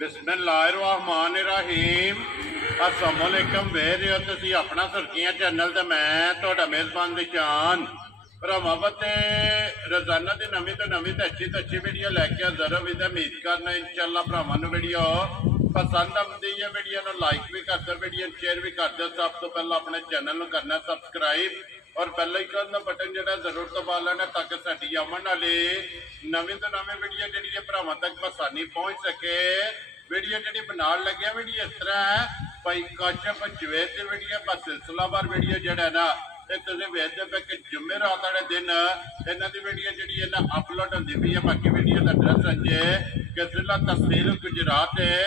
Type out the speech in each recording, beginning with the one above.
बिस्मिल्लाहिर्रहमानिर्रहीम अस्सलामुअलैकुम वेर हो तुसी अपना सुर्खियां चैनल ते मैं तुहाडा मेज़बान निशान भरावां ते रोजाना की नवीं तो अच्छी वीडियो लैके हाज़र हो। उम्मीद करना इंशाअल्लाह भरावां नूं वीडियो पसंद आती है। वीडियो नूं लाइक भी कर दो, वीडियो शेयर भी कर दो। सब तो पहला अपने चैनल नूं करना सब्सक्राइब और बेल आइकन का बटन जो जरूर दबा लेना ताकि साडी आने वाली नवीं तो नवीं वीडियो जी भरावां तक आसानी पहुँच सके। वीडियो जी बना लगे वीडियो इस तरह है भाई काशफ जवेद की वीडियो बस सिलसिलावार वीडियो जोड़ा ना वेखते पे कि जुमेरात वाले दिन इन्हों की वीडियो जी है ना अपलोड होती पी है। बाकी वीडियो का एड्रैस अंजे कि जिला तहसील गुजरात है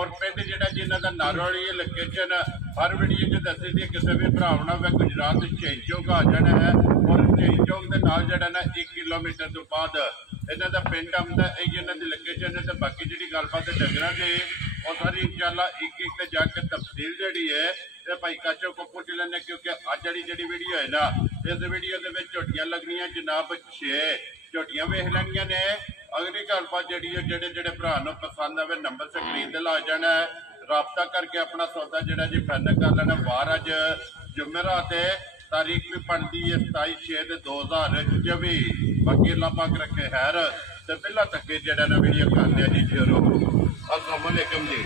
और पिंड जोड़ा जी इन्हों का नारोली लोकेशन हर वीडियो च दसी दी किसी भी भरावना वे गुजरात शहीद चौक आ जाना है और शहीद चौक के नाल जोड़ा ना 1 किलोमीटर तो बाद इन्हों का पिंड आंदा है। इन्हों की लोकेशन है। बाकी जी गलबात डंगरा की और सारी इंशाअल्लाह एक जाके तफसील जी है तो भाई काशफ को पूछ लेने क्योंकि अज जी वीडियो है ना इस वीडियो के झोटियां लगनिया जनाब 6 झोटियां वेख लैनिया ने। अगली गलबात जी जेडे भरा पसंद आए नंबर स्क्रीन से ला जाना है। राबता करके अपना सौदा जोड़ा जी फाइनल कर लेना। बाहर अज जुमेरात है, तारीख भी बनती है 27/6/2024। बाकी अल्लाह पाक रखे खैर तो पहला तक जरा ना वीडियो कर दिया जी शुरू। अस्सलाम वालेकुम जी।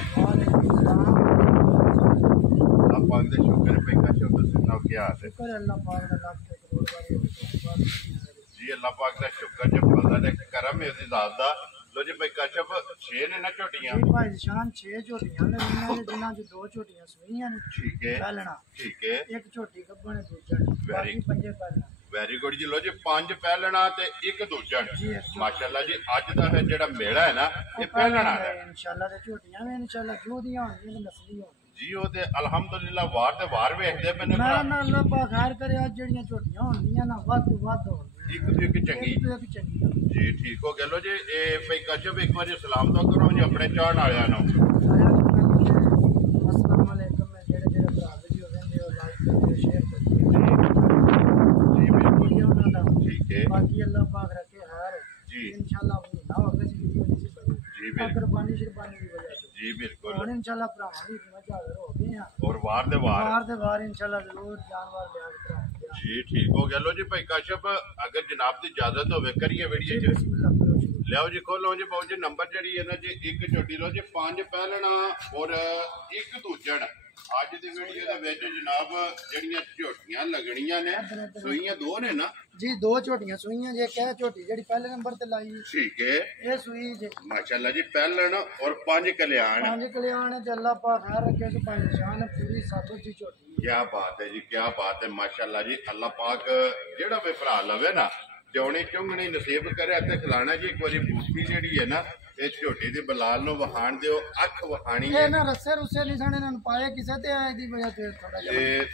अल्लाह पाक दे शुक्र पे का शुक्र सुनाओ क्या हाल है जी। अल्लाह पाक दा शुक्र जे फजल है करम है ज़ात दा। लो जी भाई काशफ 6 ने ना झोटियां भाई निशान 6 झोटियां ने जिन्हां च 2 झोटियां सुईयां ने। ठीक है पहलना ठीक है एक झोटी गब्बन दूजा बाकी पंजे पहलना। वेरी गुड जी। लो जी 5 पहलना ते 1 दूजा माशाअल्लाह जी। अज दा फिर जेड़ा मेला है ना ये पहलना है इंशाअल्लाह ते झोटियां भी इंशाअल्लाह जो दियां होंदियां नस्ली होंदी जी। ओ ते अल्हम्दुलिल्लाह वार ते वार वेखदे मैंने ना ना अल्लाह पाक खैर करे। आज जेड़ियां झोटियां होंदियां ना वध होंदियां एक चंगी जी। ठीक हो गया। लो जी भाई काशफ एक बार सलाम तो करो जी अपने चाहण वालियां नूं। अस्सलाम वालेकुम जेड़े जेड़े भरा वीडियो वेंदे हो लाइक करदे शेयर करदे जी बिल्कुल ठीक है। बाकी अल्लाह पाक रखे खैर जी इंशाअल्लाह महीना हो गया वीडियो नहीं बनी जी बिल्कुल कुर्बानी शुरबानी की वजह से जी बिल्कुल। और इंशाअल्लाह भरावां दी मजा हो गए हैं और वार दे वार इंशाअल्लाह जरूर जानवर लिया जी। ठीक हो गया। लो जी भाई काशफ अगर जनाब की इजाजत हो करिए वीडियो लियाओ जी खोलो जी बहुत जी नंबर जी है ना जी एक झोटी लो जी 5 पहलना और 1 दूजन। अज की वीडियो के जनाब जड़ियां झोटियां लगनियां ने सुईयां 2 ने ना जी 2 झोटियां सुईयां जे कह झोटी जेडी पहले नंबर ते लाई ठीक है ये सुई जे माशाल्लाह जी पहलन और 5 कल्याण है जे अल्लाह पाक खैर रखे तो भाई निशान पूरी साबत दी झोटी। क्या बात है जी क्या बात है माशाल्लाह जी। अल्लाह पाक जेड़ा भी भरा लवे ना जौनी चुंगनी नसीब करे ते खिलाना जी। एक बारी बूटी जेड़ी है ना ये झोटी दी बलाल नु वहाण दियो अख वहाणी है ना रस्से रुस्से नहीं सने न पाए किसे ते आए दी वजह ते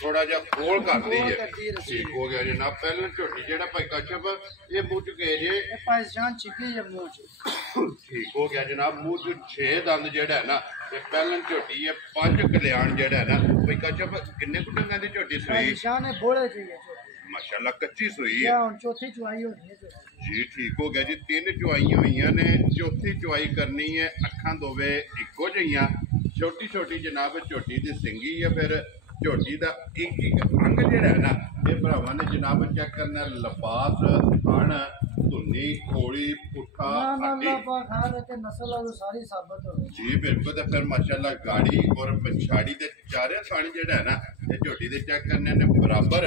थोड़ा जा खोल कर दी है। ठीक हो गया जी ना। पहले झोटी जेड़ा भाई काशफ ये मुंह च गए जे ये पहचान छिकी है मुंह च। ठीक हो गया जनाब। मुंह च 6 दंद जेड़ा है ना ये पहले झोटी है 5 कल्याण जेड़ा है ना भाई काशफ किन्ने कुटंगा दी झोटी सुई निशान है बोले चाहिए माशाल्लाह कच्ची सुई है चौथी चुआई होनी है जी। ठीक हो गया जी 3 चुआई हुई ने चौथी चुआई करनी है। अखां दोवे इको जिहियां छोटी छोटी जनाब झोटी दी सिंगी है। फिर झोटी का एक अंग जिहड़ा है ना ये भरावां ने जनाब चेक करना लबास थण धुनी खोली पुठा सारी साबित हो जी बिल्कुल। तो फिर माशाल्लाह गाड़ी और पछाड़ी के चारे थण जिहड़ा है ना ये झोटी दे चेक करने ने बराबर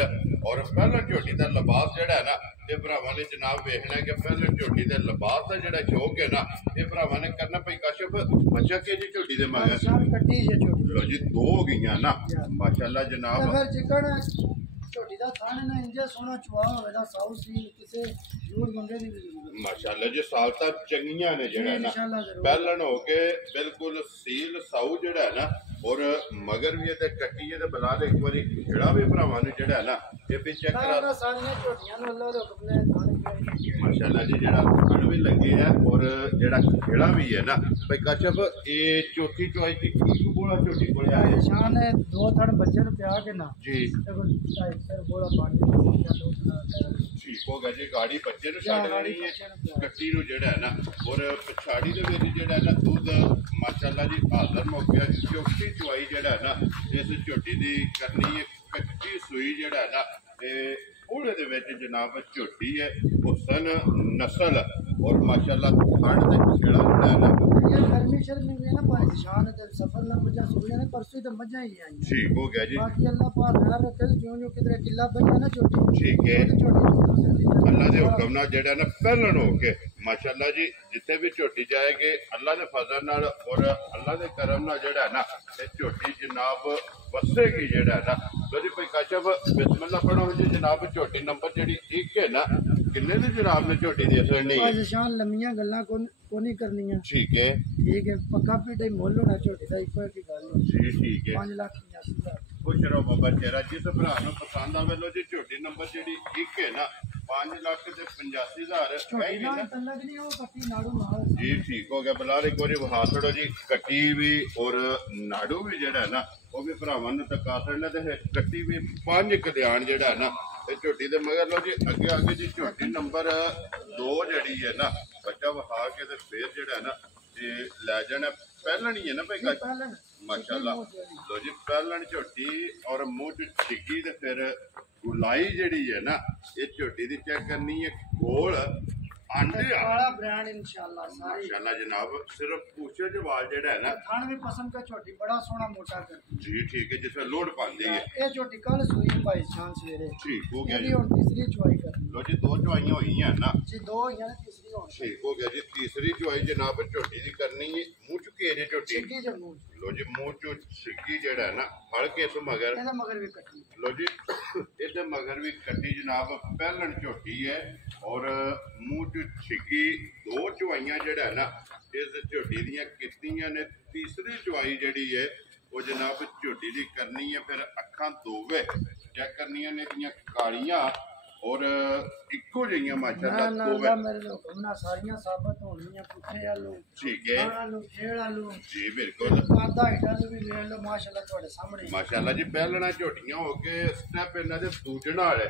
और पहला झोटी का लिबास जिहड़ा है ना ये भरावां ने जनाब वेखना कि पहले झोटी के लिबास का जिहड़ा शौक है ना ये भरावां ने करना भाई काशफ बच्चा के जी झोटी दे मगर लो जी 2 हो गई ना माशाल्लाह जनाब। झोटी दा थाने ना इंजे सोना चुआ होवेदा साउ सी किसे झूठ मंगे दी माशाल्लाह जी सालता चंगियां ने जेड़ा ना पहलन हो के बिल्कुल सील साउ जेड़ा है ना और मगर भी ते कट्टी है ते बलाल एक बारी खिड़ा भी भरावां ने जेड़ा है ना ये भी चेक करा सारियां झोटियां नु अल्लाह दे हुक्म ने थाने माशाल्लाह जी जेड़ा थण भी लगे है और जेड़ा खिड़ा भी है ना भाई काशफ ये चौथी चौई की बोला झोटी कोले आए शान है 2 थण बच्चे नु प्या के ना जी सर बोला पानी ठीक हो गया जी। गाड़ी बच्चे नु छड्ड देनी है कट्टी नु जेड़ा है ना और पछाड़ी दे विच जेड़ा है ना दूध माशाल्लाह जी हाजर मौके चौथी चुआई जेड़ा है ना इस झोटी दी करनी है कच्ची सूई जेड़ा है ना पूरे दे विच जनाब झोटी है हुसन नस्ल और माशाल्लाह ठंड दे छेड़ा जेड़ा है ना ये गर्मी शर्मी में ना भाई शान ते सफर ना मजा सोया ने परसों तो मजा ही आई ठीक हो गया जी बाकी अल्लाह पाक खैर रखे जो जो किधरे किला बना ना छोटी ठीक है छोटी अल्लाह दे हुक्म नाल जेड़ा ना पहलन हो के माशाल्लाह जी जिथे भी झोटी जाएगी अल्लाह दे फजल नाल और अल्लाह दे करम नाल जेड़ा ना ये झोटी जनाब वसेगी जेड़ा ना लो जी भाई काशफ बिस्मिल्लाह पढ़ो जी जनाब झोटी नंबर जेड़ी 1 है ना किन्ने दी जनाब ने झोटी दी असर नहीं आज शान लम्मियां गल्लां को नहीं करनियां ठीक है पक्का पीटे मोल होना झोटी दा इको की गल जी ठीक है 5,85,000 खुश रहो बाबा तेरा जिस भरा नूं पसंद आवे लो जी झोटी नंबर जेड़ी 1 है ना 5,85,000 छोटी ना तलक नहीं हो कटी नाड़ू मार जी ठीक हो गया बिलाल एक बारी वहा छोड़ो जी कटी भी और नाड़ू भी जेड़ा है ना वो भी भरावां नूं तका छड़ना ते कटी भी 5 कल्याण जेड़ा है ना ते झोटी दे मगर लो जी अगे आगे जी झोटी नंबर 2 जेड़ी है ना बच्चा वहा के ते फिर जेड़ा है ना ते ले जाना पहलन ही है ना भाई पहलन माशाल्लाह लो जी पहलन झोटी और मुंह च छिगी ते फिर गुलाई जेड़ी है ना ये झोटी दी चेक करनी है गोल आंडे काला ब्रांड इंशाल्लाह सारी माशाल्लाह जनाब सिर्फ पूछे जो वाल जेड़ा है ना खान भी पसंद का छोटी बड़ा सोना मोटा कर जी ठीक है जिसमें लोड पाती है ये छोटी कल सुई भाई शान सवेरे ठीक हो गया ये और तीसरी चुवाई कर लो जी 2 चुवाइयां हुई हैं ना जी 2 या तीसरी और ठीक हो गया जी तीसरी चुवाई जनाब झोटी दी करनी है मुंह चुके जे झोटी छिकी जम्मू लो जी मुंह चो छिकी जेड़ा है ना फड़ के इस मगर ਇਹਦਾ ਮਗਰ ਵੀ ਕੱਟੀ लो जी इहदे मगर भी कटी जनाब पहलन झोटी है और मुंह च छिकी 2 चुवाइयां जेड़ा है ना इस झोटी दियां कीतियां ने तीसरी चुवाई जेड़ी है वो जनाब झोटी दी करनी है फिर अखां दोवे चेक करनियां ने दियां कालियां और इको जिहियां माशाल्लाह ਨਾ दोवे ਨਾ ਮੇਰੇ ਲੋਕ ਨਾ ਸਾਰੀਆਂ ਸਾਬਤ ਹੋਣੀਆਂ ਪੁੱਠੇ ਆਲੂ ठीक है ਆਲੂ ਖੇੜ ਆਲੂ जी बिल्कुल ਕਾਦਾ ਆਲੂ ਵੀ ਵੇਖ ਲਓ ਮਾਸ਼ਾਅੱਲਾ ਤੁਹਾਡੇ ਸਾਹਮਣੇ माशाल्लाह जी पहलना झोटियां हो के स्टेप इन्हां दे दूजण वाले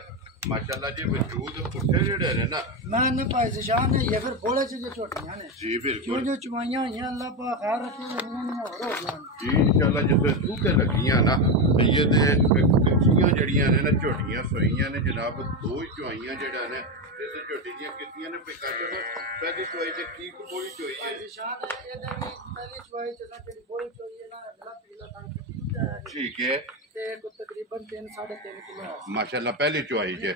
माशाल्लाह जी वजूद पुट्ठे जेड़े ने ना ਮੈਂ ਨਾ ਭਾਈ ਜ਼ਸ਼ਾਨ ਨੇ ਇਹ ਫਿਰ ਬੋਲੇ ਚ ਜੇ ਝੋਟੀਆਂ ਨੇ जी ਜੋ बिल्कुल ਜੋ ਚੁਵਾਈਆਂ ਹੋਈਆਂ ਅੱਲਾਹ ਪਾਕ ਖੈਰ ਰੱਖੇ ਨੇ ਹੋਰ ਹੋ ਜਾਣ जी इंशाल्लाह जिस सूते लगियां ना ते ये ते कच्चियां जड़ियां ने ना झोटियां सोईयां ने जनाब 2 ही चुआइयां जेड़ा ने इस झोटी दियां कीतियां ने बेकाजो पहली चुआई ते की को बोली चोई है ਜ਼ਸ਼ਾਨ ਇਹਦੇ ਵੀ ਪਹਿਲੀ ਚੁਵਾਈ ਚ ਨਾ ਜਿਹੜੀ ਬੋਲੀ ਚੋਈ ਹੈ ਨਾ ਅਗਲਾ ਪੀਲਾ ਤਾਂ ਕਿੱਥੇ ਹੈ ठीक है ਤੇ ਕੋ ਤਕਰੀਬਨ 3.5 ਕਿਲੋ ਹੈ माशाल्लाह पहली चुआई जे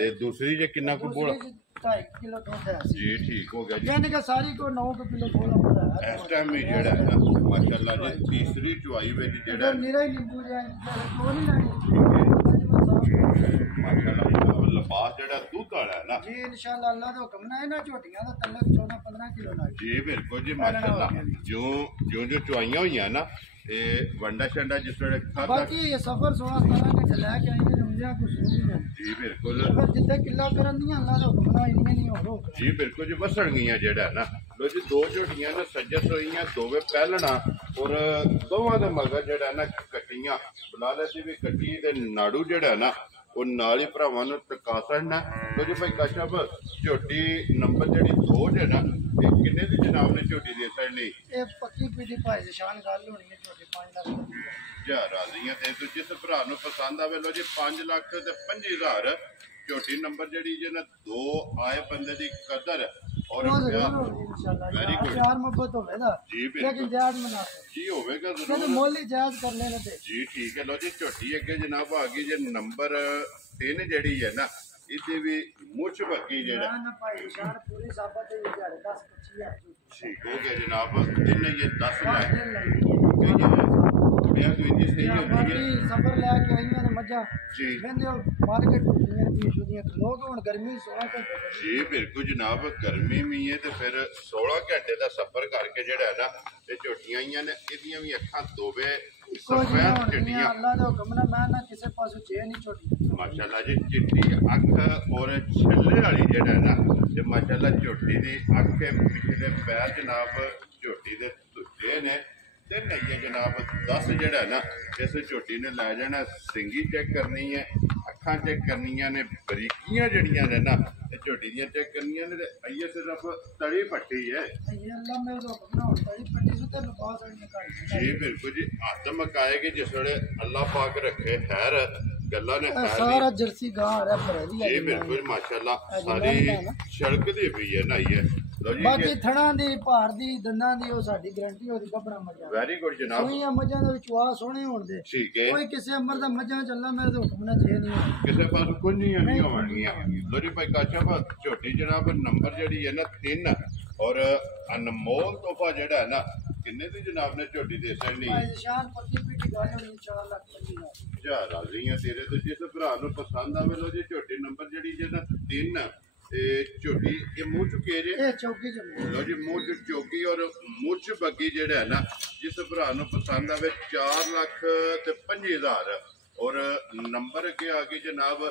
ते दूसरी जे किन्ना को बोला 2.5 किलो दूध है जी ठीक हो गया जी यानी कि सारी को 9 किलो बोला पड़ा है इस टाइम ही जेड़ा है ना माशाल्लाह जी तीसरी चुआई विच जेड़ा इधर निरा ही नींबू जाए तो नहीं लानी माशाल्लाह जनाब लिबास जेड़ा दूध वाला है ना जी इंशाल्लाह अल्लाह का हुक्म ना है ना छोटियां दा तलक 14-15 किलो ना जी बिल्कुल जी माशाल्लाह जो चुआइयां हुई हैं ना ये वंडा शंडा जिस वेले खादा बाकी ये सफर 16-17 घंटे लेके आई है रमजा कुछ नहीं जी बिल्कुल अगर जितने किला करन दी अल्लाह का हुक्म ना इन्ने नहीं हो जी बिल्कुल जी वसण गईयां जेड़ा है ना लो जी 2 झोटियां ने सज्जस होईयां दोवे पहलना और दोवां दे मगर जेड़ा है ना कट्टियां बुलाले दी भी कट्टी ते नाड़ू जेड़ा है ना वो नाल ही भरावां नूं टका छड़ना लो जी भाई काशफ झोटी नंबर जेड़ी 2 जे ना ये किन्ने दी जनाब ने झोटी दी छड़नी ये पक्की पीटी भाई निशान गल होनी है छोटे 5 लाख जा राजियां ते तो जिस भरा नूं पसंद आवे लो जी 5 लाख ते 25,000 झोटी नंबर जेड़ी जे ना 2 आए बंदे दी कदर और इंशाल्लाह वेरी गुड प्यार मोहब्बत होवेगा जी लेकिन बिल्कुल जायज मना जी होवेगा तो जरूर मोल ही जायज कर लेने दे जी ठीक है लो जी झोटी अगे जनाब आ गई जे नंबर 3 जेड़ी है ना इसे भी मुछ बग्गी जेड़ा ना भाई निशान पूरी साबत है ये 10-25 है ठीक हो गया जनाब इन्हें ये 10 लाख बढ़िया कोई नहीं सही होती है सफर लेके आई है मजा जी कहंदे मार्केट दुनिया की दुनिया लोग हुन गर्मी 16 घंटे जी बिल्कुल जनाब गर्मी भी है तो फिर 16 घंटे का सफर करके जेड़ा है ना ये झोटियां आईयां ने इहदियां भी अखां दोवे सफेद चिट्टियां अल्लाह दा हुक्म ना मैं ना किसे पासों जे नहीं छोटी माशाल्लाह जी चिट्टी अख और छल्ले वाली जेड़ा है ना ते माशाल्लाह झोटी दी अख पिछले पैर जनाब झोटी दे दुजे ने ते नहीं जनाब 10 जेड़ा है ना इस झोटी ने लै जाना सिंगी चेक करनी है अखां चेक करनियां ने बरीकियां जड़ियां ने ना ते झोटी दियां चेक करनियां ने ते आइए सिर्फ तड़ी पट्टी है ये अल्लाह मेरे हुक्म ना होता है पट्टी से तो लबास वाली घाड़ियां जी बिल्कुल जी हद मकाएगी जिस वेले अल्लाह पाक रखे खैर गल्ला ने खैर सारा जर्सी गां आ रहा पर जी बिल्कुल माशाल्लाह सारी सड़क दी भी है ना ये लो जी बाकी थणा दी भार दी दंदां दी ਉਹ ਸਾਡੀ ਗਾਰੰਟੀ ਹੋਦੀ ਕੱਪੜਾ ਮੱਝਾਂ वेरी गुड जनाब ਸੋਈਆਂ ਮੱਝਾਂ ਦੇ ਵਿੱਚ ਆ ਸੋਹਣੇ ਹੋਣ ਦੇ ठीक है ਕੋਈ ਕਿਸੇ ਅੰਬਰ ਦਾ ਮੱਝਾਂ ਚੱਲਣਾ ਮੇਰੇ ਤੇ ਹੁਕਮ ਨਾਲ ਜੇ ਨਹੀਂ ਕਿਸੇ ਪਾਸ ਕੁੰਨੀਆਂ ਨਹੀਂ ਹੋਣਗੀਆਂ ਲੋ ਜੀ ਭਾਈ ਕਾਸ਼ਾ ਛੋਟੀ ਜਨਾਬ ਨੰਬਰ ਜਿਹੜੀ ਹੈ ਨਾ 3 ਔਰ ਅਨਮੋਲ ਤੋਹਫਾ ਜਿਹੜਾ ਹੈ ਨਾ ਕਿੰਨੇ ਦੀ ਜਨਾਬ ਨੇ ਝੋਟੀ ਦੇ ਸੈਣੀ ਭਾਈ ਨਿਸ਼ਾਨ ਪੱਕੀ ਪੀਟੀ ਗੱਲ ਹੋਣੀ 4 ਲੱਖ 25 ਹਜ਼ਾਰ ਜਾ ਰਾਜ਼ੀਆਂ ਤੇਰੇ ਤੋਂ ਜਿਸ ਭਰਾ ਨੂੰ ਪਸੰਦ ਆਵੇ ਲੋ ਜੀ ਝੋਟੀ ਨੰਬਰ ਜਿਹੜੀ ਜੇ ਨਾ 3 ਤੇ ਝੋਟੀ ਇਹ ਮੂੰਹ ਚੁੱਕੇ ਜੇ ਇਹ ਚੌਕੀ ਚ ਲੋ ਜੀ ਮੂੰਹ ਚ ਚੌਕੀ ਔਰ ਮੁੱਛ ਬੱਗੀ ਜਿਹੜਾ ਹੈ ਨਾ ਜਿਸ ਭਰਾ ਨੂੰ ਪਸੰਦ ਆਵੇ 4 ਲੱਖ ਤੇ 25,000 ਔਰ ਨੰਬਰ ਅੱਗੇ ਆ ਗਈ ਜਨਾਬ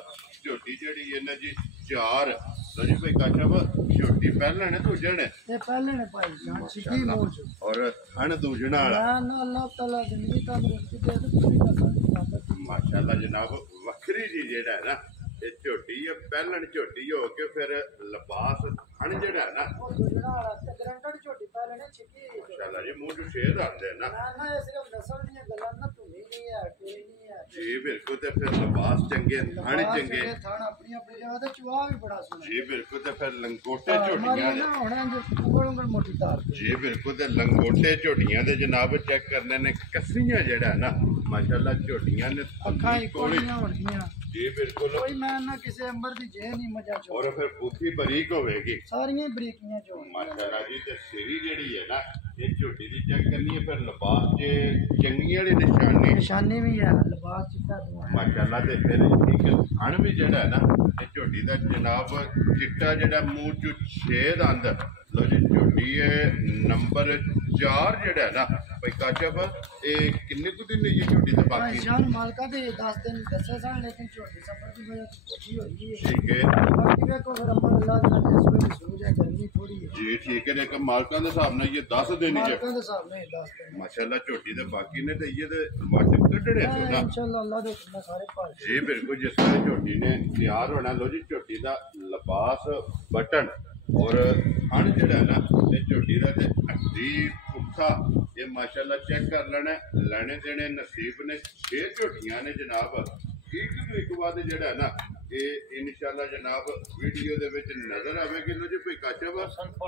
ਝੋਟੀ ਜਿਹੜੀ ਹੈ ਨਾ ਜੀ 4 ਲੋ ਜੀ ਭਾਈ ਕਾਸ਼ਾ ਝੋਟੀ ਪਹਿਲਾਂ ਨੇ ਦੂਜੇ ਨੇ ਇਹ ਪਹਿਲੇ ਨੇ ਭਾਈ ਜਾਨ ਸਿੱਧੀ ਮੂੰਹ ਚ ਔਰ ਹਣ ਦੂਜਣਾ ਵਾਲਾ ਨਾ ਅੱਲਾਹ ਤਾਲਾ ਜ਼ਿੰਦਗੀ ਤੰਦਰੁਸਤੀ ਦੇ ਤੇ ਪੂਰੀ ਕਸਮ ਮਾਸ਼ਾਅੱਲਾ ਜਨਾਬ ਵੱਖਰੀ ਜੀ ਜਿਹੜਾ ਹੈ ਨਾ ਇਹ ਝੋਟੀ ਹੈ ਪਹਿਲਣ ਝੋਟੀ ਹੋ ਕੇ ਫਿਰ ਲਿਬਾਸ ਹਣ ਜਿਹੜਾ ਹੈ ਨਾ ਉਹ ਦੂਜਣਾ ਵਾਲਾ ਤੇ ਗਰੰਟਡ ਝੋਟੀ ਪਹਿਲੇ ਨੇ ਛਿੱਕੀ ਮਾਸ਼ਾਅੱਲਾ ਜੀ ਮੂੰਹ ਚ ਸ਼ੇਰ ਆਉਂਦੇ ਨਾ ਨਾ ਇਹ ਸਿਰਫ ਨਸਲ ਦੀਆਂ ਗੱਲਾਂ ਨਾ ਧੁਨੀ ਨਹੀਂ ਹੈ ਕੋਈ ਨਹੀਂ ਹੈ ਜੀ ਬਿਲਕੁਲ ਤੇ ਫਿਰ ਲਿਬਾਸ ਚੰਗੇ ਹਣ ਚੰਗੇ ਥਾਣ ਆਪਣੀ ਆਪਣੀ ਜਗ੍ਹਾ ਤੇ ਚੁਆ ਵੀ ਬੜਾ ਸੋਹਣਾ ਜੀ ਬਿਲਕੁਲ ਤੇ ਫਿਰ ਲੰਗੋਟੇ ਝੋਟੀਆਂ ਨੇ ਨਾ ਹੋਣਾ ਜੋ ਉਂਗਲ ਉਂਗਲ ਮੋਟੀ ਤਾਰ ਜੀ ਬਿਲਕੁਲ ਤੇ ਲੰਗੋਟੇ ਝੋਟੀਆਂ ਦੇ ਜਨਾਬ ਚੈੱਕ ਕਰਨੇ ਨੇ ਕੱਸੀਆਂ ਜਿਹੜਾ ਨਾ ਮਾਸ਼ਾਅੱਲਾ ਝੋਟੀਆਂ ਨੇ ਅੱਖਾਂ ਇੱਕੋੜੀਆਂ ਹੋਣਗੀਆਂ ਜੀ ਬਿਲकुल ਕੋਈ ਮੈਂ ਨਾ ਕਿਸੇ ਅੰਬਰ ਦੀ ਜੇ ਨਹੀਂ ਮਜਾ ਚੋ और फिर बूथी बरीक होगी ਸਾਰੀਆਂ ਬਰੀਕੀਆਂ ਚੋ माशाल्लाह जी ते सीरी जेड़ी है ना ये झोटी दी चेक करनी है फिर लिबास जे चंगी वाली निशानी ਨਿਸ਼ਾਨੀ ਵੀ ਹੈ ਲਿਬਾਸ ਚਿੱਟਾ ਦੂਆ माशाल्लाह ते फिर ठीक है हण भी जेड़ा है ना ये झोटी दा जनाब चिट्टा जेड़ा मुंह चो छेद आंदा लो जी झोटी है नंबर 4 जेड़ा है ना भाई काशफ ये किन्ने कुछ दिन ये झोटी ते बाकी ਸ਼ਾਨ ਮਾਲਕਾ ਦੇ 10 ਦਿਨ ਦੱਸੇ ਸਨ ਲੇਕਿਨ ਝੋਟੀ ਸਫਰ ਦੀ ਵਜ੍ਹਾ ਤੋਂ ਛੁੱਟੀ ਹੋਈ ਹੈ ठीक है ਬਾਕੀ ਵੇਖੋ ਫਿਰ ਅੰਮਾ ਅੱਲਾਹ ਦਾ ਜਿਸ ਵੇਲੇ ਸੂਝ ਹੈ ਗਰਮੀ ਥੋੜੀ ਹੈ जी ठीक है लेकिन मालकां दे हिसाब नाल ये 10 दिन ही ਮਾਲਕਾਂ ਦੇ ਹਿਸਾਬ ਨਾਲ 10 ਦਿਨ माशाल्लाह झोटी दे बाकी ने ते ये ते वट कड्डड़े सो ना ਇਨਸ਼ਾਅੱਲਾ ਅੱਲਾਹ ਦੇ ਹੁਕਮ ਨਾਲ ਸਾਰੇ ਭਾਲ जी बिल्कुल जिस तरह झोटी ने तैयार होना लो जी झोटी का लिबास बटन और हण जड़ा है ना ये झोटी का हड्डी पुट्ठा ये माशाल्लाह चेक कर लेना लेने देने नसीब ने 6 झोटियां ने जनाब एक तो एक बाद जड़ा है ना ये इंशाल्लाह जनाब वीडियो दे विच नजर आवेगी लो जी भाई काशफ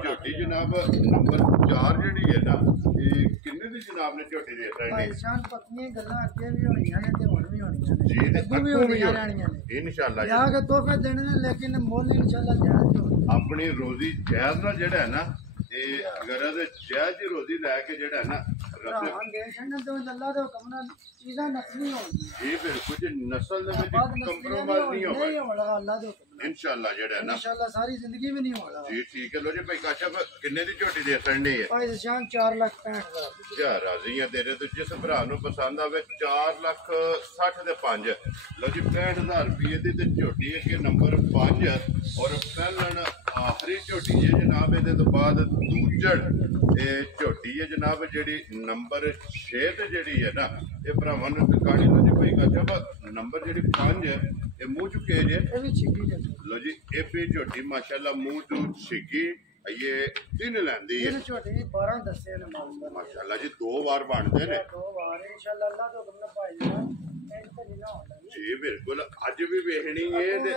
झोटी जनाब नंबर 4 जड़ी है ना ये किन्ने दी जनाब ने झोटी दे रहे ਭਾਈ ਸ਼ਾਨ ਪੱਕੀਆਂ ਗੱਲਾਂ ਅੱਗੇ ਵੀ ਹੋਣੀਆਂ ਨੇ ਤੇ ਹੁਣ ਵੀ ਹੋਣੀਆਂ ਨੇ जी ते ਅੱਗੋਂ ਵੀ ਹੋਣੀਆਂ ਰਹਿਣੀਆਂ ਨੇ इंशाल्लाह ਲਿਆ ਕੇ ਤੋਹਫੇ ਦੇਣੇ ਨੇ ਲੇਕਿਨ ਮੁੱਲ ਇਨਸ਼ਾਅੱਲਾ ਜਾਇਜ਼ ਹੋਵੇ ਆਪਣੀ ਰੋਜ਼ੀ ਜਾਇਜ਼ ਨਾਲ ਜਿਹੜਾ ਹੈ ਨਾ ਇਹ ਅਗਰ ਇਹਦੇ ਜਾਇਜ਼ ਦੀ ਰੋਜ਼ੀ ਲੈ ਕੇ ਜਿਹੜਾ ਹੈ ਨਾ ਰੱਬ ਭਰਾਵਾਂ ਦੇ ਛੱਡਣ ਤੋਂ ਅੱਲਾਹ ਦੇ ਹੁਕਮ ਨਾਲ ਚੀਜ਼ਾਂ ਨਸਲੀ ਹੋਣਗੀਆਂ ਇਹ ਬਿਲਕੁਲ ਜੀ ਨਸਲ ਦੇ ਵਿੱਚ ਬਾਅਦ ਨਸਲੀਆਂ ਕੰਪਰੋਮਾਈਜ਼ ਨਹੀਂ ਹੋਵੇ ਨਹੀਂ ਹੋਣਾ ਅੱਲਾਹ ਦੇ ਹੁਕਮ ਨਾਲ ਇਨਸ਼ਾਅੱਲਾ ਜਿਹੜਾ ਹੈ ਨਾ ਇਨਸ਼ਾਅੱਲਾ ਸਾਰੀ ਜ਼ਿੰਦਗੀ ਵੀ ਨਹੀਂ ਹੋਣਾ ਜੀ ਠੀਕ ਹੈ ਲੋ ਜੀ ਭਾਈ ਕਾਸ਼ਫ ਕਿੰਨੇ ਦੀ ਝੋਟੀ ਦੇ ਸਕਣੀ ਹੈ ਭਾਈ ਸ਼ਾਨ 4 ਲੱਖ 65 ਜਾ ਰਾਜ਼ੀ ਆ ਤੇਰੇ ਤੋਂ ਜਿਸ ਭਰਾ ਨੂੰ ਪਸੰਦ ਆਵੇ 4 ਲੱਖ 60 ਦੇ 5 ਲੋ ਜੀ 65000 ਰੁਪਏ ਦੀ ਤੇ ਝੋਟੀ ਹੈ ਕਿ ਨੰਬਰ 5 ਔਰ ਪਹਿਲਣ ਆਖਰੀ ਝੋਟੀ ਹੈ ਜਨਾਬ ਇਹਦੇ ਤੋਂ ਬਾਅਦ ਦੂਜੜ ਇਹ ਝੋਟੀ ਹੈ ਜਨਾਬ ਜਿਹੜੀ ਨੰਬਰ 6 ਤੇ ਜਿਹੜੀ ਹੈ ਨਾ ਇਹ ਭਰਾਵਾਂ ਨੂੰ ਟਿਕਾਣੀ ਲੋ ਜੀ ਭਾਈ ਕਾਸ਼ਫ ਨੰਬਰ ਜਿਹੜੀ 5 ਹੈ ਇਹ ਮੂੰਹ ਚੁੱਕੇ ਜੇ ਇਹ ਵੀ ਛਿੱਕੀ ਦੇ लो जी ये भी झोटी माशाल्लाह मुंह तो छिकी ये 3 लैंदी है ਇਹ ਝੋਟੀ ਦੀ 12 ਦੱਸੇ ਨੇ ਮਾਲੂਮ माशाल्लाह जी 2 बार बनते ने ਦੋ ਵਾਰ ਇਨਸ਼ਾਅੱਲਾ ਅੱਲਾਹ ਦੇ ਹੁਕਮ ਨਾਲ ਭਾਈ ਜਾਨ ਇਹ ਤਾਂ ਨਹੀਂ ਨਾ ਹੁੰਦਾ जी बिल्कुल अज भी वेखनी है ते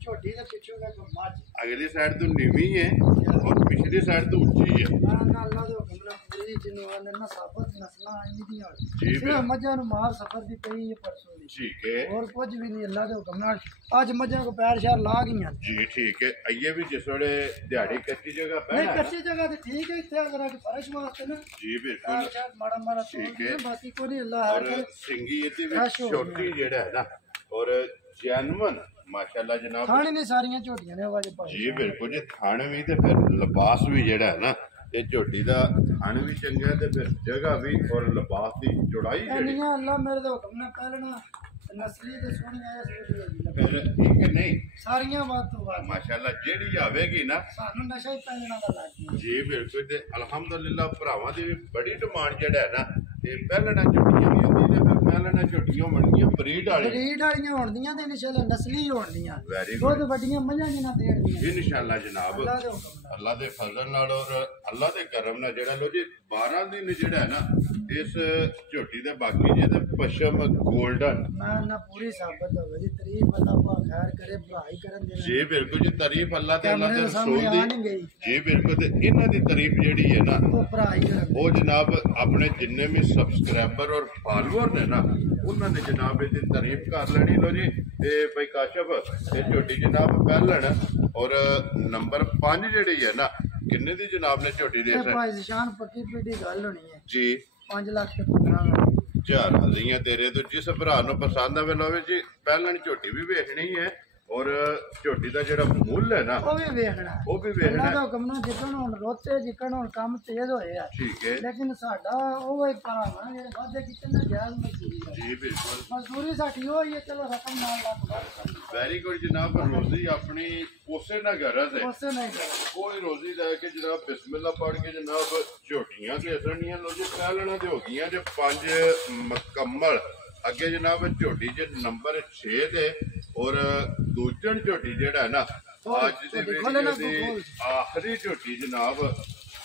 ਝੋਟੀ ਦੇ ਪਿੱਛੋਂ ਦਾ ਮੱਝ अगली साइड तो नीवी है और पिछली साइड तो ऊंची है ਨਾ ਅੱਲਾਹ ਦੇ ਹੁਕਮ ਨਾਲ ਪੂਰੀ ਜਨਵਾਨ ਨਾ ਸਾਬਤ ਨਸਲਾਂ ਆਈ ਦੀਆਂ ਜੀ ਸਿਰਫ ਮੱਝਾਂ ਨੂੰ ਮਾਰ ਸਫਰ ਦੀ ਪਈ ਹੈ ਪਰਸੋਂ ਦੀ ठीक है ਹੋਰ ਕੁਝ ਵੀ ਨਹੀਂ ਅੱਲਾਹ ਦੇ ਹੁਕਮ ਨਾਲ ਅੱਜ ਮੱਝਾਂ ਕੋ ਪੈਰ ਸ਼ਾਰ ਲਾ ਗਈਆਂ जी ठीक है आइए भी जिस वेले दिहाड़ी कच्ची जगह पे ਨਹੀਂ ਕੱਚੀ ਜਗ੍ਹਾ ਤੇ ਠੀਕ ਹੈ ਇੱਥੇ ਅਗਰ ਅੱਜ ਫਰਸ਼ ਵਾਸਤੇ ਨਾ जी ਪੈਰ बिल्कुल ਸ਼ਾਰ ਮਾੜਾ ਮਾੜਾ ਠੀਕ ਤੋੜ ਹੈ। ਕੇ ਬਾਕੀ ਕੋਈ ਨਹੀਂ ਅੱਲਾਹ और ਹਰ सिंगी ਇਹਦੀ ਵਿੱਚ Fresh ਹੋ ਛੋਟੀ ਜਿਹੜਾ ਹੈ ਨਾ और ਜੈਨੂਨ ਮਾਸ਼ਾਅल्लाह जनाब ਖਾਣੇ ਨੇ ਸਾਰੀਆਂ ਝੋਟੀਆਂ ਨੇ ਆਵਾਜ਼ ਭਾਈ ਜੀ ਬਿਲਕੁਲ ਜੀ ਥਣ ਵੀ ਤੇ ਫਿਰ ਲਿਬਾਸ ਵੀ ਜਿਹੜਾ ਹੈ ਨਾ ਇਹ ਝੋਟੀ ਦਾ ਥਣ ਵੀ ਚੰਗਾ ਤੇ ਫਿਰ ਜਗ੍ਹਾ ਵੀ ਔਰ ਲਿਬਾਸ ਦੀ ਚੌੜਾਈ ਜਿਹੜੀ ਇੰਨੀਆਂ ਅੱਲਾਹ ਮੇਰੇ ਦੇ ਹੁਕਮ ਨਾਲ ਪਹਿਲਣਾ ਨਸਲੀ ਤੇ ਸੋਹਣੀਆਂ ਇਸ ਵੀਡੀਓ ਫਿਰ ਠੀਕ ਨਹੀਂ ਸਾਰੀਆਂ ਵੱਧ ਤੋਂ ਵੱਧ ਮਾਸ਼ਾਅੱਲਾ ਜਿਹੜੀ ਆਵੇਗੀ ਨਾ ਸਾਨੂੰ ਨਸ਼ਾ ਹੀ ਪੈਣਾ ਦਾ ਲੱਗ ਗਿਆ ਜੀ ਬਿਲਕੁਲ ਤੇ ਅਲਹਮਦੁਲਿਲਾ ਭਰਾਵਾਂ ਦੀ ਵੀ ਬੜੀ ਡਿਮਾਂਡ ਜਿਹੜਾ ਹੈ ਨਾ ਇਹ ਪਹਿਲਣਾ ਝੋਟੀਆਂ ਵੀ ਹੁੰਦੀ ਤੇ ਫਿਰ ਪਹਿਲਾਂ ਝੋਟੀਆਂ ਬਣਨੀਆਂ ਬਰੀਡ ਵਾਲੀਆਂ ਹੋਣਦੀਆਂ ਤੇ ਇਨਸ਼ਾਅੱਲਾ ਨਸਲੀ ਹੋਣਦੀਆਂ ਵੈਰੀ ਦੁੱਧ ਵੱਡੀਆਂ ਮੱਝਾਂ ਜਿਹਾ ਦੇਣਗੀਆਂ ਇਨਸ਼ਾਅੱਲਾ ਜਨਾਬ ਅੱਲਾ ਦੇ ਫਜ਼ਲ ਨਾਲ ਔਰ ਅੱਲਾ ਦੇ ਕਰਮ ਨਾਲ ਜਿਹੜਾ ਲੋ ਜੀ 12 ਦਿਨ ਜਿਹੜਾ ਹੈ ਨਾ ਇਸ ਝੋਟੀ ਦੇ ਬਾਕੀ ਜਿਹਦੇ ਪਸ਼ਮ 골ਡਨ ਨਾ ਪੂਰੀ ਸਾਬਤ ਹੋਵੇ ਜੀ ਤਾਰੀਫ ਅੱਲਾ ਪਾ ਖੈਰ ਕਰੇ ਭਲਾਈ ਕਰਨ ਦੇ ਜੀ ਬਿਲਕੁਲ ਜੀ ਤਾਰੀਫ ਅੱਲਾ ਤੇ ਅੱਲਾ ਦੇ ਰਸੂਲ ਦੀ ਜੀ ਬਿਲਕੁਲ ਤੇ ਇਹਨਾਂ ਦੀ ਤਾਰੀਫ ਜਿਹੜੀ ਹੈ ਨਾ ਉਹ ਭਲਾਈ ਕਰਨ ਉਹ ਜਨਾਬ ਆਪਣੇ ਜਿੰਨੇ ਵੀ ਸਬਸਕ੍ਰਾਈਬਰ ਔਰ ਫਾਲੋਅਰ ਨੇ ਨਾ ਉਹਨਾਂ ਨੇ ਜਨਾਬ ਇਹਦੀ ਤਾਰੀਫ ਕਰ ਲੈਣੀ ਲੋ ਜੀ ਤੇ ਭਾਈ ਕਾਸ਼ਫ ਇਹ ਝੋਟੀ ਜਨਾਬ ਪਹਿਲਣ ਔਰ ਨੰਬਰ 5 ਜਿਹੜੀ ਹੈ ਨਾ ਕਿੰਨੇ ਦੀ ਜਨਾਬ ਨੇ ਝੋਟੀ ਦੇ ਭਾਈ ਨਿਸ਼ਾਨ ਪੱਕੀ ਪੀੜੀ ਗੱਲ ਹੋਣੀ ਹੈ ਜੀ 5 ਲੱਖ ਤੇ 15 ਚਾਰ ਹਜ਼ਰੀਆਂ ਤੇਰੇ ਤੋਂ ਜਿਸ ਭਰਾ ਨੂੰ ਪਸੰਦ ਆਵੇ ਲਵੇ ਜੀ ਪਹਿਲਾਂ ਝੋਟੀ ਵੀ ਵੇਖਣੀ ਹੈ ਔਰ ਝੋਟੀ ਦਾ ਜਿਹੜਾ ਮੁੱਲ ਹੈ ਨਾ ਉਹ ਵੀ ਵੇਖਣਾ ਅੱਲਾ ਦਾ ਹੁਕਮ ਨਾਲ ਜਿੱਕਣ ਹੁਣ ਰੋਤੇ ਜਿੱਕਣ ਹੁਣ ਕੰਮ ਤੇਜ਼ ਹੋਏ ਆ ਠੀਕ ਹੈ ਲੇਕਿਨ ਸਾਡਾ ਉਹ ਇੱਕ ਭਰਾ ਜਿਹੜੇ ਵਾਦੇ ਕਿਤਨੇ ਜਾਇਜ਼ ਮਜ਼ਦੂਰੀ ਜੀ ਬਿਲਕੁਲ ਮਜ਼ਦੂਰੀ ਸਾਡੀ ਉਹ ਹੀ ਹੈ ਚਲੋ ਰਕਮ ਨਾਲ ਲੱਗ ਵੈਰੀ ਗੁੱਡ ਜਨਾਬ ਰੋਜ਼ੀ ਆਪਣੀ ਉਸੇ ਨਾਲ ਗਰਜ਼ ਹੈ ਉਸੇ ਨਹੀਂ ਕੋਈ ਰੋਜ਼ੀ ਲੈ ਕੇ ਜਨਾਬ ਬਿਸਮਿਲ੍ਲਾ ਪੜ੍ਹ ਕੇ ਜਨਾਬ ਝੋਟੀਆਂ ਘੇਸਣੀਆਂ ਲੋ ਜੀ ਪਹਿਲਣਾ ਤੇ ਹੋ ਗਈਆਂ ਜੇ 5 ਮੁਕੰਮਲ ਅੱਗੇ ਜਨਾਬ ਝੋਟੀ ਜੇ ਨੰਬਰ 6 ਤੇ ਔਰ ਦੂਜਣ ਝੋਟੀ ਜਿਹੜਾ ਨਾ ਅੱਜ ਦੇ ਵੀਡੀਓ ਦੀ ਆਖਰੀ ਝੋਟੀ ਜਨਾਬ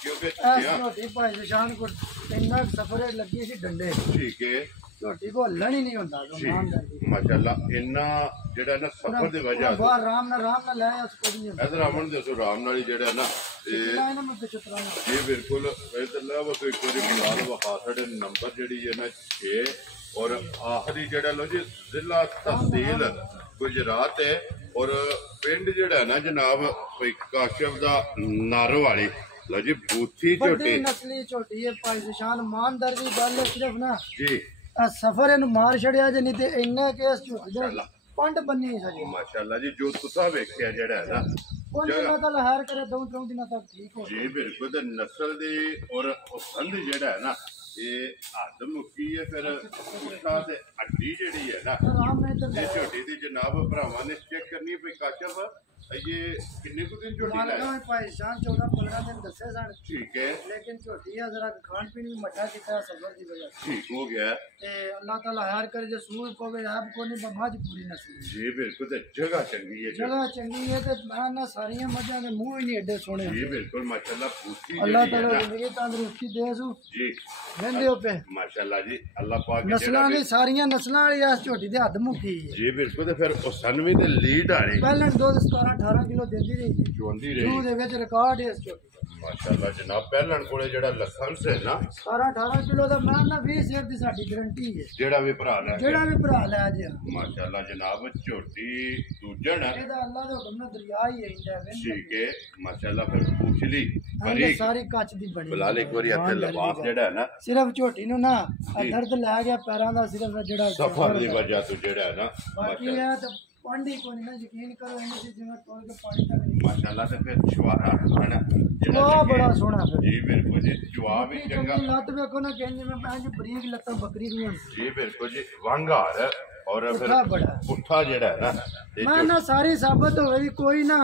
ਕਿਉਂਕਿ ਝੋਟੀ ਭਾਈ ਨਿਸ਼ਾਨ ਕੋ ਇੰਨਾ ਸਫਰ ਲੱਗੀ ਸੀ ਡੰਡੇ ਠੀਕ ਹੈ ਝੋਟੀ ਕੋ ਹੱਲਣ ਹੀ ਨਹੀਂ ਹੁੰਦਾ ਮਾਸ਼ਾਅੱਲਾ ਇੰਨਾ ਜਿਹੜਾ ਨਾ ਸਫਰ ਦੀ ਵਜ੍ਹਾ ਤੋਂ ਆਰਾਮ ਨਾਲ ਲੈ ਉਸ ਕੋਲ ਇਧਰ ਆਮਣ ਦੇ ਆਰਾਮ ਨਾਲ ਹੀ ਜਿਹੜਾ ਨਾ ਇਹ ਬਿਲਕੁਲ ਇਧਰਲਾ ਉਹ ਕੋਈ ਬੁਲਾਲ ਵਖਾ ਸਾਡੇ ਨੰਬਰ ਜਿਹੜੀ ਹੈ ਨਾ 6 ਔਰ ਆਖਰੀ ਜਿਹੜਾ ਲੋ ਜੀ ਜ਼ਿਲ੍ਹਾ ਤਹਿਸੀਲ ਗੁਜਰਾਤ ਹੈ ਔਰ ਪਿੰਡ ਜਿਹੜਾ ਨਾ ਜਨਾਬ ਕੋਈ ਕਾਸ਼ਫ ਦਾ ਨਾਰੋ ਵਾਲੀ ਲੋ ਜੀ ਬੂਥੀ ਝੋਟੀ ਨਸਲੀ ਝੋਟੀ ਹੈ ਭਾਈ ਨਿਸ਼ਾਨ ਇਮਾਨਦਾਰ ਦੀ ਗੱਲ ਸਿਰਫ ਨਾ ਜੀ ਸਫਰ ਇਹਨੂੰ ਮਾਰ ਛੜਿਆ ਜੇ ਨਹੀਂ ਤੇ ਇੰਨਾ ਕੇਸ ਝੋਟੀ ਦੇ ਪੰਡ ਬੰਨੀ ਸਜੀ ਮਾਸ਼ਾਅੱਲਾ ਜੀ ਜੋ ਤੁਸੀਂ ਵੇਖਿਆ ਜਿਹੜਾ ਹੈ ਨਾ ਕੋਈ ਨਾ ਤਾਂ ਲਹਿਰ ਕਰੇ ਦੋ ਦਿਨਾਂ ਤੱਕ ਠੀਕ ਹੋ ਜੀ ਬਿਲਕੁਲ ਤੇ ਨਸਲ ਦੀ ਔਰ ਪਸੰਦ ਜਿਹੜਾ ਹੈ ਨਾ ਇਹ ਹੱਦ ਮੁੱਕੀ ਹੈ ਫਿਰ ਉਠਾ ਤੇ ਹੱਡੀ ਜਿਹੜੀ ਹੈ ਨਾ ਇਹ ਝੋਟੀ ਦੀ ਜਨਾਬ ਭਰਾਵਾਂ ਨੇ ਚੈੱਕ ਕਰਨੀ ਪਈ ਕਾਸ਼ਫ ਇਹ ਕਿੰਨੇ ਕੁ ਦਿਨ ਝੋਟੀ ਲੈ ਭਾਈ ਜਾਨ 14-15 ਦਿਨ ਦੱਸੇ ਸਨ ਠੀਕ ਹੈ ਲੇਕਿਨ ਝੋਟੀ ਆ ਜ਼ਰਾ ਖਾਣ ਪੀਣ ਵੀ ਮੱਠਾ ਕੀਤਾ ਸਬਰ ਦੀ ਵਜ੍ਹਾ ਠੀਕ ਹੋ ਗਿਆ ਤੇ ਅੱਲਾਹ ਤਾਲਾ ਹਾਰ ਕਰੇ ਜੇ ਸੂਰ ਪਵੇ ਆਪ ਕੋ ਨਹੀਂ ਮੱਝ ਪੂਰੀ ਨਸਲ ਜੀ ਬਿਲਕੁਲ ਤੇ ਜਗ੍ਹਾ ਚੰਗੀ ਹੈ ਜਗ੍ਹਾ ਚੰਗੀ ਹੈ ਤੇ ਮੈਂ ਨਾ ਸਾਰੀਆਂ ਮੱਝਾਂ ਦੇ ਮੂੰਹ ਹੀ ਨਹੀਂ ਐਡੇ ਸੋਹਣੇ ਜੀ ਬਿਲਕੁਲ ਮਾਸ਼ਾਅੱਲਾ ਪੂਰੀ ਅੱਲਾਹ ਤਾਲਾ ਜ਼ਿੰਦਗੀ ਤੰਦਰੁਸਤੀ ਦੇ ਸੂ ਜੀ ਵੰਦੇ ਪੇ ਮਾਸ਼ਾਅੱਲਾ ਜੀ ਅੱਲਾਹ ਪਾਕ ਨਸਲਾਂ ਦੀ ਸਾਰੀਆਂ ਨਸਲਾਂ ਵਾਲੀ ਇਸ ਝੋਟੀ ਦੇ ਹੱਦ ਮੁੱਕੀ ਹੈ ਜੀ ਬਿਲਕੁਲ ਤੇ ਫਿਰ ਉਹ ਸੰਵੀ ਤੇ ਲੀਡ ਵਾਲੀ ਪਹਿਲਾਂ 17-18 ਕਿਲੋ ਦਿੰਦੀ ਰਹੀ ਚੋਂਦੀ ਰਹੀ ਜੋ ਦੇ ਵਿੱਚ ਰਿਕਾਰਡ ਹੈ ਇਸ ਝੋਟੀ ਮਾਸ਼ਾਅੱਲਾ ਜਨਾਬ ਪਹਿਲਣ ਕੋਲੇ ਜਿਹੜਾ ਲਾਇਸੈਂਸ ਹੈ ਨਾ 17-18 ਕਿਲੋ ਦਾ ਮੈਂ ਨਾ 20 ਸੇਰ ਦੀ ਸਾਡੀ ਗਾਰੰਟੀ ਹੈ ਜਿਹੜਾ ਵੀ ਭਰਾ ਲੈ ਜੇ ਮਾਸ਼ਾਅੱਲਾ ਜਨਾਬ ਝੋਟੀ ਦੂਜਣ ਇਹਦਾ ਅੱਲਾ ਦੇ ਹੁਕਮ ਨਾਲ ਦਰਿਆ ਹੀ ਆਇੰਦਾ ਹੈ ਠੀਕ ਹੈ ਮਾਸ਼ਾਅੱਲਾ ਫਿਰ ਪੁੱਛ ਲਈ ਬੜੀ ਸਾਰੀ ਕੱਚ ਦੀ ਬਣੀ ਬਲਾਲ ਇੱਕ ਵਾਰੀ ਹੱਥੇ ਲਿਬਾਸ ਜਿਹੜਾ ਹੈ ਨਾ ਸਿਰਫ ਝੋਟੀ ਨੂੰ ਨਾ ਦਰਦ ਲੈ ਗਿਆ ਪੈਰਾਂ ਦਾ ਸਿਰਫ ਜਿਹੜਾ ਸਫਰ ਦੀ ਵਜ੍ਹਾ ਤੋਂ ਜਿਹੜਾ ਹੈ ਨਾ ਬਾਕੀ ਹੈ ਤਾਂ ਪਾਣੀ ਕੋਈ ਨਾ ਯਕੀਨ ਕਰੋ ਇਹਨਾਂ ਦੀ ਜਿਵੇਂ ਤੋੜ ਕੇ ਪਾਣੀ ਤੱਕ ਨਹੀਂ ਮਾਸ਼ਾਅੱਲਾ ਤੇ ਫਿਰ ਚਵਾਰਾ ਹੈ ਨਾ ਜਿਹੜਾ ਬੜਾ ਸੋਹਣਾ ਫਿਰ ਜੀ ਬਿਲਕੁਲ ਜੀ ਜਵਾਬ ਵੀ ਚੰਗਾ ਲੱਤ ਵੇਖੋ ਨਾ ਕਹਿੰਦੇ ਮੈਂ ਪੰਜ ਬਰੀਕ ਲੱਤਾਂ ਬੱਕਰੀ ਦੀਆਂ ਜੀ ਬਿਲਕੁਲ ਜੀ ਵੰਗਾਰ ਔਰ ਫਿਰ ਪੁੱਠਾ ਜਿਹੜਾ ਹੈ ਨਾ ਮੈਂ ਨਾ ਸਾਰੀ ਸਾਬਤ ਹੋਵੇ ਵੀ ਕੋਈ ਨਾ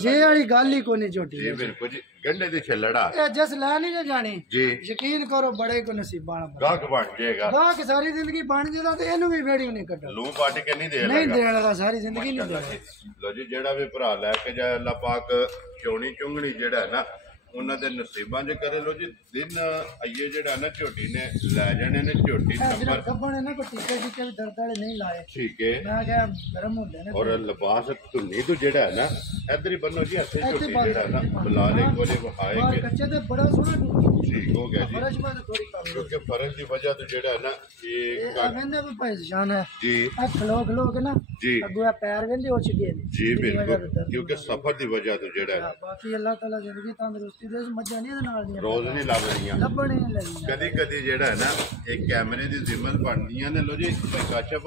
ਜੇ ਵਾਲੀ ਗੱਲ ਹੀ ਕੋਈ ਨਹੀਂ ਝੋਟੀ ਜੀ ਬਿਲਕੁਲ ਜੀ ਗੰਡੇ ਦੀ ਛੱਲੜਾ ਇਹ ਜਿਸ ਲੈ ਨਹੀਂ ਜਾਣੀ ਜੀ ਯਕੀਨ ਕਰੋ ਬੜੇ ਕੋ ਨਸੀਬਾਂ ਨਾਲ ਗਾਹਕ ਬਣ ਜਾਏਗਾ ਗਾਹਕ ਸਾਰੀ ਜ਼ਿੰਦਗੀ ਬਣ ਜਾਂਦਾ ਤੇ ਇਹਨੂੰ ਵੀ ਵੇੜੀ ਨਹੀਂ ਕੱਢ ਲੂ ਪਾਟ ਕੇ ਨਹੀਂ ਦੇਣ ਲੱਗਾ ਸਾਰੀ ਜ਼ਿੰਦਗੀ ਨਹੀਂ ਦੇਣਾ ਲੋ ਜੀ ਜਿਹੜਾ ਵੀ ਭਰਾ ਲੈ ਕੇ ਜਾਏ ਅੱਲਾ ਪਾਕ ਚੋਣੀ ਚੁੰਗਣੀ ਜਿਹੜਾ ਹੈ ਨਾ ਉਹਨਾਂ ਦੇ ਨਸੀਬਾਂ ਜੇ ਕਰੇ ਲੋ ਜੀ ਦਿਨ ਆਈਏ ਜਿਹੜਾ ਨਾ ਝੋਟੀ ਨੇ ਲੈ ਜਾਣੇ ਨੇ ਝੋਟੀ ਨੰਬਰ ਗੱਬਣ ਨੇ ਕੋ ਟੀਕੇ ਵੀ ਦਰਦ ਵਾਲੇ ਨਹੀਂ ਲਾਏ ਠੀਕ ਹੈ ਮੈਂ ਕਿਹਾ ਗਰਮ ਹੁੰਦੇ ਨੇ ਔਰ ਲਿਬਾਸ ਧੁੰਨੀ ਤੋਂ ਜਿਹੜਾ ਹੈ ਨਾ ਇੱਧਰ ਹੀ ਬੰਨੋ ਜੀ ਹੱਥੇ ਝੋਟੀ ਜਿਹੜਾ ਨਾ ਬੁਲਾਲੇ ਕੋਲੇ ਵਹਾਏ ਕੱਚੇ ਤੇ ਬੜਾ ਸੋਹਣਾ ਠੀਕ ਹੋ ਗਿਆ ਜੀ ਫਰਸ਼ ਬਾਦ ਥੋੜੀ ਕਮ ਕਿਉਂਕਿ ਫਰਸ਼ ਦੀ ਵਜ੍ਹਾ ਤੋਂ ਜਿਹੜਾ ਹੈ ਨਾ ਇਹ ਕਹਿੰਦੇ ਵੀ ਭਾਈ ਜਾਨ ਹੈ ਜੀ ਆ ਖਲੋ ਕੇ ਨਾ ਜੀ ਅੱਗੋਂ ਪੈਰ ਕਹਿੰਦੇ ਉੱਚ ਗਏ ਨੇ ਜੀ ਬਿਲਕੁਲ ਕਿਉਂਕਿ ਸਫਰ ਦੀ ਵਜ੍ਹਾ ਤੋਂ ਜਿਹੜਾ ਹੈ ਬਾਕੀ ਅੱਲਾਹ ਤਾਲਾ ਜ਼ਿੰਦਗੀ ਤੰਦਰੁਸਤੀ ਦੇ ਮੱਝਾਂ ਨਹੀਂ ਇਹਦੇ ਨਾਲ ਦੀਆਂ ਰੋਜ਼ ਨਹੀਂ ਲੱਭ ਰਹੀਆਂ ਲੱਭਣ ਹੀ ਨਹੀਂ ਲੱਗੀਆਂ ਕਦੀ ਕਦੀ ਜਿਹੜਾ ਹੈ ਨਾ ਇਹ ਕੈਮਰੇ ਦੀ ਜ਼ਿੰਮਤ ਬਣਦੀਆਂ ਨੇ ਲੋ ਜੀ ਕਾਸ਼ਫ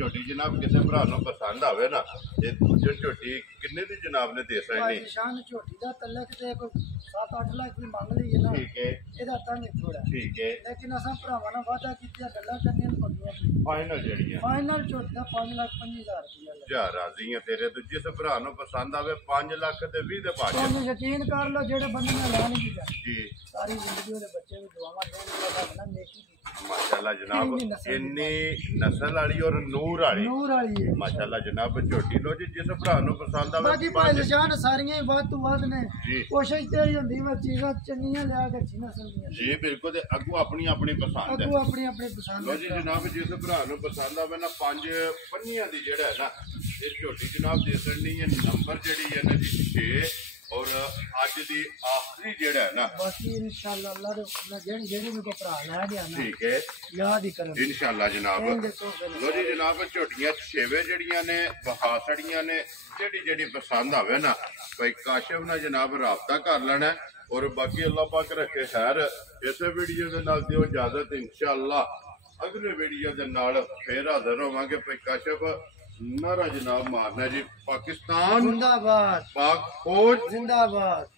ਝੋਟੀ ਜਨਾਬ ਕਿਸੇ ਭਰਾ ਨੂੰ ਪਸੰਦ ਆਵੇ ਨਾ ਇਹ ਦੂਜੀ ਝੋਟੀ ਕਿੰਨੇ ਦੀ ਜਨਾਬ ਨੇ ਦੇ ਸਕਣੀ? ਨਿਸ਼ਾਨ ਝੋਟੀ ਦਾ ਤਲਕ ਤੇ ਕੋਈ 7-8 ਲੱਖ ਦੀ ਮੰਗ ਲਈ ਹੈ ਨਾ। ਠੀਕ ਹੈ, ਇਹਦਾ ਤਾਂ ਨਹੀਂ ਥੋੜਾ। ਠੀਕ ਹੈ, ਲੇਕਿਨ ਅਸਾਂ ਭਰਾਵਾਂ ਨਾਲ ਵਾਅਦਾ ਕੀਤੀਆਂ ਗੱਲਾਂ ਕਰਨੀਆਂ ਪਈਆਂ। ਫਾਈਨਲ ਜਿਹੜੀਆਂ ਫਾਈਨਲ ਝੋਟੀ ਦਾ 5,50,000 ਰੁਪਇਆ ਜਾ ਰਾਜ਼ੀ ਆ ਤੇਰੇ ਤੋਂ। ਜਿਸ ਭਰਾ ਨੂੰ ਪਸੰਦ ਆਵੇ 5 ਲੱਖ ਤੇ 20 ਦੇ ਬਾਅਦ ਤੁਹਾਨੂੰ ਯਕੀਨ ਕਰ ਲਓ ਜਿਹੜੇ ਬੰਦੇ ਨੇ ਲੈਣਗੇ ਜੀ ਸਾਰੀ ਜ਼ਿੰਦਗੀ ਉਹਦੇ ਬੱਚੇ ਨੂੰ ਦੁਆਵਾਂ ਦੇਣਗੇ ਨਾ ਨੇਕੀ ਮਾਸ਼ਾਅੱਲਾ ਜਨਾਬ। ਇੰਨੀ ਨਸਲ ਵਾਲੀ ਔਰ ਨੂਰ ਵਾਲੀ ਹੈ ਮਾਸ਼ਾਅੱਲਾ ਜਨਾਬ ਝੋਟੀ ਲੋ ਜੀ। ਜਿਸ ਭਰਾ ਨੂੰ ਪਸੰਦ ਆਵੇ ਬਾਕੀ ਭਾਈ ਨਿਸ਼ਾਨ ਸਾਰੀਆਂ ਹੀ ਵੱਧ ਤੋਂ ਵੱਧ ਨੇ। ਜੀ ਕੋਸ਼ਿਸ਼ ਤੇ ਹੀ ਹੁੰਦੀ ਮੈਂ ਚੀਜ਼ਾਂ ਚੰਗੀਆਂ ਲਿਆ ਕੇ ਅੱਛੀ ਨਸਲ ਦੀਆਂ। ਜੀ ਬਿਲਕੁਲ ਤੇ ਅੱਗੋਂ ਆਪਣੀ ਆਪਣੀ ਪਸੰਦ ਹੈ। ਅੱਗੋਂ ਆਪਣੀ ਆਪਣੀ ਪਸੰਦ ਲੋ ਜੀ ਜਨਾਬ ਜਿਸ ਭਰਾ ਨੂੰ ਪਸੰਦ ਆਵੇ ਨਾ 5 ਪੰਨੀਆਂ ਦੀ ਜਿਹੜਾ ਹੈ ਨਾ ਇਹ ਝੋਟੀ ਜਨਾਬ ਦੇ ਸਕਣੀ ਹੈ। ਨੰਬਰ ਜਿਹੜੀ ਹੈ ਨਾ ਜੀ 6 ਔਰ ਅੱਜ ਦੀ ਆਖਰੀ ਜਿਹੜਾ ਹੈ ਨਾ ਬਾਕੀ ਇਨਸ਼ਾਅੱਲਾ ਅੱਲਾਹ ਦੇ ਹੁਕਮ ਨਾਲ ਜਿਹੜੇ ਵੀ ਕੋ ਭਰਾ ਲੈ ਗਿਆ ਨਾ ਠੀਕ ਹੈ ਯਾਦ ਹੀ ਕਰਨ ਇਨਸ਼ਾਅੱਲਾ ਜਨਾਬ। ਲੋ ਜੀ ਜਨਾਬ ਝੋਟੀਆਂ 6 ਜਿਹੜੀਆਂ ਨੇ ਬਹਾਸੜੀਆਂ ਨੇ ਜਿਹੜੀ ਪਸੰਦ ਆਵੇ ਨਾ ਭਾਈ ਕਾਸ਼ਫ ਨਾਲ ਜਨਾਬ ਰਾਬਤਾ ਕਰ ਲੈਣਾ। ਔਰ ਬਾਕੀ ਅੱਲਾਹ ਪਾਕ ਰੱਖੇ ਖੈਰ। ਇਸੇ ਵੀਡੀਓ ਦੇ ਨਾਲ ਦਿਓ ਇਜਾਜ਼ਤ। ਇਨਸ਼ਾਅੱਲਾ ਅਗਲੇ ਵੀਡੀਓ ਦੇ ਨਾਲ ਫੇਰ ਹਾਜ਼ਰ ਹੋਵਾਂਗੇ। ਭਾਈ ਕਾਸ਼ਫ नारा जनाब मारना जी। पाकिस्तान जिंदाबाद, पाक फौज जिंदाबाद।